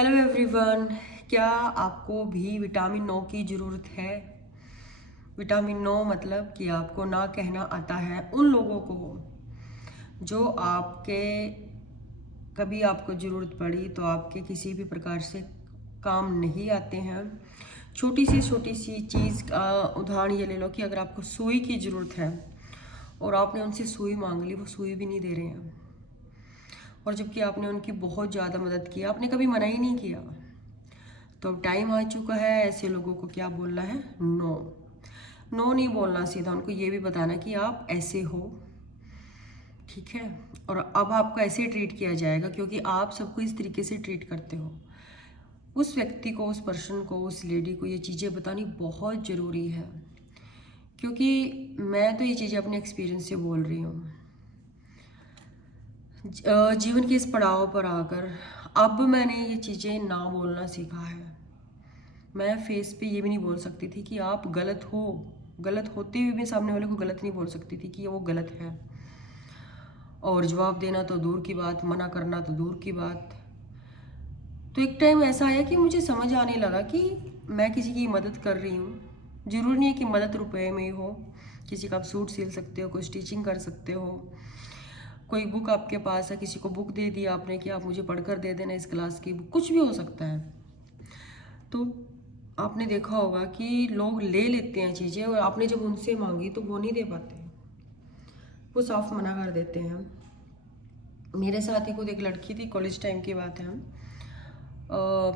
Hello everyone, क्या आपको भी विटामिन नो की ज़रूरत है? विटामिन नो मतलब कि आपको ना कहना आता है उन लोगों को जो आपके कभी आपको ज़रूरत पड़ी तो आपके किसी भी प्रकार से काम नहीं आते हैं। छोटी सी चीज़ का उदाहरण ये ले लो कि अगर आपको सुई की ज़रूरत है और आपने उनसे सुई मांग ली, वो सुई भी नहीं दे रहे हैं, और जबकि आपने उनकी बहुत ज़्यादा मदद की, आपने कभी मना ही नहीं किया। तो अब टाइम आ चुका है ऐसे लोगों को क्या बोलना है? नो। नो नहीं बोलना, सीधा उनको ये भी बताना कि आप ऐसे हो, ठीक है। और अब आपको ऐसे ट्रीट किया जाएगा क्योंकि आप सबको इस तरीके से ट्रीट करते हो। उस व्यक्ति को, उस पर्सन को, उस लेडी को ये चीज़ें बतानी बहुत ज़रूरी है, क्योंकि मैं तो ये चीज़ें अपने एक्सपीरियंस से बोल रही हूँ। जीवन के इस पड़ाव पर आकर अब मैंने ये चीज़ें ना बोलना सीखा है। मैं फेस पे ये भी नहीं बोल सकती थी कि आप गलत हो, गलत होते हुए भी सामने वाले को गलत नहीं बोल सकती थी कि वो गलत है। और जवाब देना तो दूर की बात, मना करना तो दूर की बात। तो एक टाइम ऐसा आया कि मुझे समझ आने लगा कि मैं किसी की मदद कर रही हूँ, ज़रूरी नहीं है कि मदद रुपए में ही हो। किसी का आप सूट सिल सकते हो, कोई स्टिचिंग कर सकते हो, कोई बुक आपके पास है, किसी को बुक दे दी आपने कि आप मुझे पढ़कर दे देना इस क्लास की बुक, कुछ भी हो सकता है। तो आपने देखा होगा कि लोग ले लेते हैं चीज़ें और आपने जब उनसे मांगी तो वो नहीं दे पाते, वो साफ मना कर देते हैं। मेरे साथ ही खुद एक लड़की थी, कॉलेज टाइम की बात है।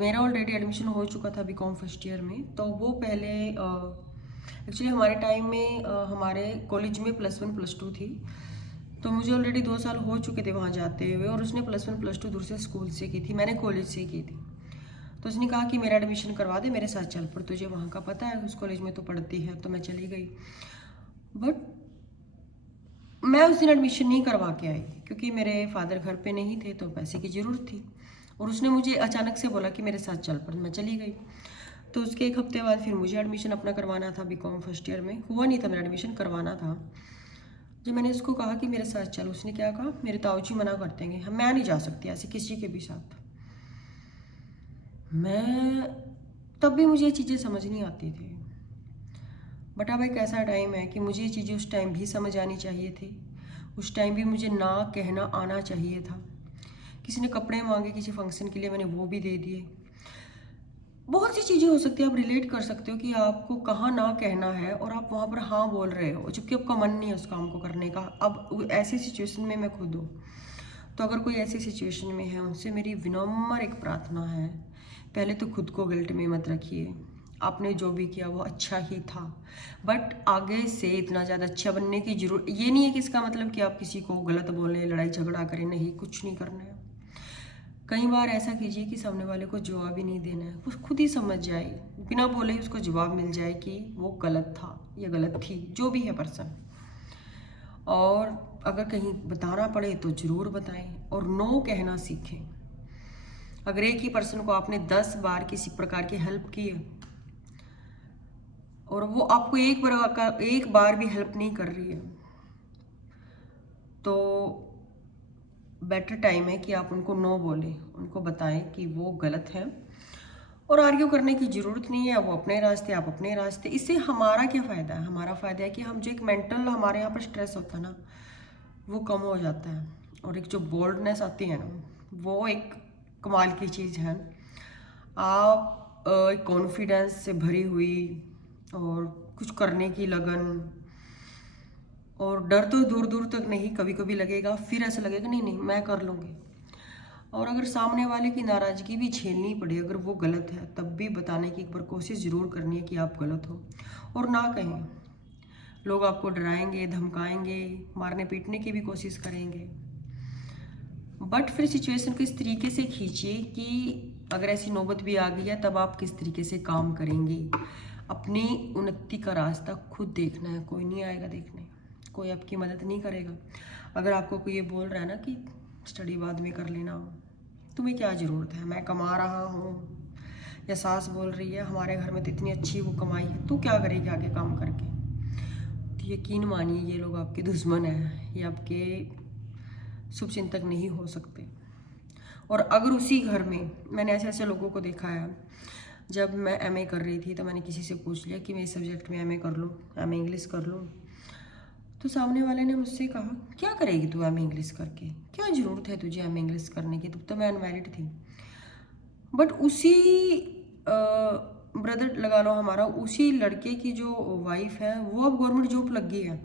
मेरा ऑलरेडी एडमिशन हो चुका था बीकॉम फर्स्ट ईयर में। तो वो पहले एक्चुअली हमारे टाइम में हमारे कॉलेज में +1 +2 थी। तो मुझे ऑलरेडी 2 साल हो चुके थे वहाँ जाते हुए, और उसने +1 +2 दूर से स्कूल से की थी, मैंने कॉलेज से की थी। तो उसने कहा कि मेरा एडमिशन करवा दे, मेरे साथ चल, पर तुझे वहाँ का पता है, उस कॉलेज में तो पढ़ती है। तो मैं चली गई, बट मैं उस दिन एडमिशन नहीं करवा के आई क्योंकि मेरे फादर घर पे नहीं थे, तो पैसे की ज़रूरत थी। और उसने मुझे अचानक से बोला कि मेरे साथ चल, पर मैं चली गई। तो उसके एक हफ्ते बाद फिर मुझे एडमिशन अपना करवाना था, बीकॉम फर्स्ट ईयर में हुआ नहीं था, मेरा एडमिशन करवाना था। जब मैंने उसको कहा कि मेरे साथ चल, उसने क्या कहा, मेरे ताऊजी मना कर देंगे, मैं नहीं जा सकती ऐसे किसी के भी साथ। मैं तब भी मुझे ये चीज़ें समझ नहीं आती थी, बट अब एक ऐसा टाइम है कि मुझे ये चीज़ें उस टाइम भी समझ आनी चाहिए थी। उस टाइम भी मुझे ना कहना आना चाहिए था। किसी ने कपड़े मांगे किसी फंक्शन के लिए, मैंने वो भी दे दिए। बहुत सी चीज़ें हो सकती है, आप रिलेट कर सकते हो कि आपको कहाँ ना कहना है और आप वहाँ पर हाँ बोल रहे हो, जबकि आपका मन नहीं है उस काम को करने का। अब ऐसी सिचुएशन में मैं खुद हूँ। तो अगर कोई ऐसी सिचुएशन में है, उनसे मेरी विनम्र एक प्रार्थना है, पहले तो खुद को गिल्ट में मत रखिए। आपने जो भी किया वो अच्छा ही था, बट आगे से इतना ज़्यादा अच्छा बनने की जरूरत ये नहीं है कि इसका मतलब कि आप किसी को गलत बोलें, लड़ाई झगड़ा करें, नहीं, कुछ नहीं करना है। कई बार ऐसा कीजिए कि सामने वाले को जवाब ही नहीं देना है, वो खुद ही समझ जाए, बिना बोले ही उसको जवाब मिल जाए कि वो गलत था या गलत थी, जो भी है पर्सन। और अगर कहीं बताना पड़े तो ज़रूर बताएं और नो कहना सीखें। अगर एक ही पर्सन को आपने 10 बार किसी प्रकार की हेल्प की है और वो आपको एक बार भी हेल्प नहीं कर रही है, तो बेटर टाइम है कि आप उनको नो बोलें, उनको बताएं कि वो गलत है और आर्ग्यू करने की ज़रूरत नहीं है। वो अपने रास्ते, आप अपने रास्ते। इससे हमारा क्या फ़ायदा है? हमारा फ़ायदा है कि हम जो एक मेंटल हमारे यहाँ पर स्ट्रेस होता है ना, वो कम हो जाता है, और एक जो बोल्डनेस आती है ना, वो एक कमाल की चीज़ है। आप कॉन्फिडेंस से भरी हुई और कुछ करने की लगन, और डर तो दूर दूर तक नहीं, कभी कभी लगेगा, फिर ऐसा लगेगा नहीं नहीं मैं कर लूँगी। और अगर सामने वाले की नाराज़गी भी झेलनी पड़े, अगर वो गलत है, तब भी बताने की एक बार कोशिश ज़रूर करनी है कि आप गलत हो, और ना कहें। लोग आपको डराएंगे, धमकाएंगे, मारने पीटने की भी कोशिश करेंगे, बट फिर सिचुएशन को इस तरीके से खींचिए कि अगर ऐसी नौबत भी आ गई है, तब आप किस तरीके से काम करेंगे। अपनी उन्नति का रास्ता खुद देखना है, कोई नहीं आएगा देखने, कोई आपकी मदद नहीं करेगा। अगर आपको कोई ये बोल रहा है ना कि स्टडी बाद में कर लेना, तुम्हें क्या ज़रूरत है, मैं कमा रहा हूँ, या सास बोल रही है हमारे घर में तो इतनी अच्छी वो कमाई है, तू क्या करेगी आगे काम करके, तो यकीन मानिए ये लोग आपके दुश्मन हैं, ये आपके शुभचिंतक नहीं हो सकते। और अगर उसी घर में मैंने ऐसे ऐसे लोगों को देखा है, जब मैं एमए कर रही थी तो मैंने किसी से पूछ लिया कि मैं इस सब्जेक्ट में एमए कर लूँ, एमए इंग्लिश कर लूँ, तो सामने वाले ने मुझसे कहा क्या करेगी तू एमए इंग्लिश करके, क्या ज़रूरत है तुझे एमए इंग्लिश करने की, तब तो मैं अनमैरिड थी। बट उसी ब्रदर लगा लो हमारा, उसी लड़के की जो वाइफ है वो अब गवर्नमेंट जॉब लग गई है,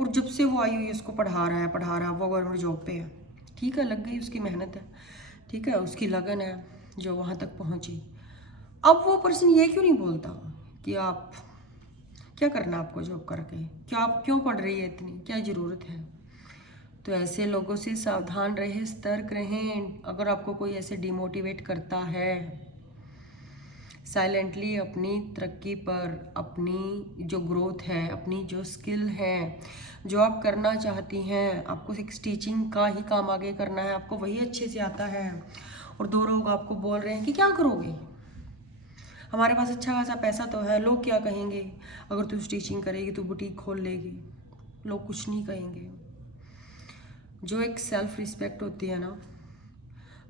और जब से वो आई हुई है उसको पढ़ा रहा है, वो गवर्नमेंट जॉब पे है। ठीक है, लग गई, उसकी मेहनत है, ठीक है, उसकी लगन है जो वहाँ तक पहुँची। अब वो पर्सन ये क्यों नहीं बोलता कि आप क्या करना, आपको जॉब करके क्या, आप क्यों पढ़ रही है इतनी, क्या ज़रूरत है। तो ऐसे लोगों से सावधान रहें, सतर्क रहें। अगर आपको कोई ऐसे डिमोटिवेट करता है, साइलेंटली अपनी तरक्की पर, अपनी जो ग्रोथ है, अपनी जो स्किल है, जो आप करना चाहती हैं, आपको एक स्टिचिंग का ही काम आगे करना है, आपको वही अच्छे से आता है, और दो लोग आपको बोल रहे हैं कि क्या करोगे, हमारे पास अच्छा खासा पैसा तो है, लोग क्या कहेंगे, अगर तू स्टिचिंग करेगी तो बुटीक खोल लेगी, लोग कुछ नहीं कहेंगे। जो एक सेल्फ रिस्पेक्ट होती है ना,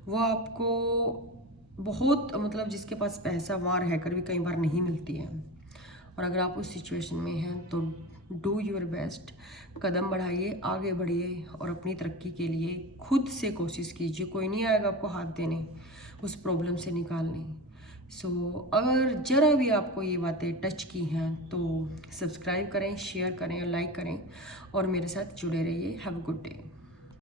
वो आपको बहुत, मतलब जिसके पास पैसा वहाँ रहकर भी कई बार नहीं मिलती है। और अगर आप उस सिचुएशन में हैं तो डू योर बेस्ट, कदम बढ़ाइए, आगे बढ़िए, और अपनी तरक्की के लिए खुद से कोशिश कीजिए। कोई नहीं आएगा आपको हाथ देने, उस प्रॉब्लम से निकालने। सो अगर ज़रा भी आपको ये बातें टच की हैं तो सब्सक्राइब करें, शेयर करें, लाइक करें, और मेरे साथ जुड़े रहिए। Have a good day.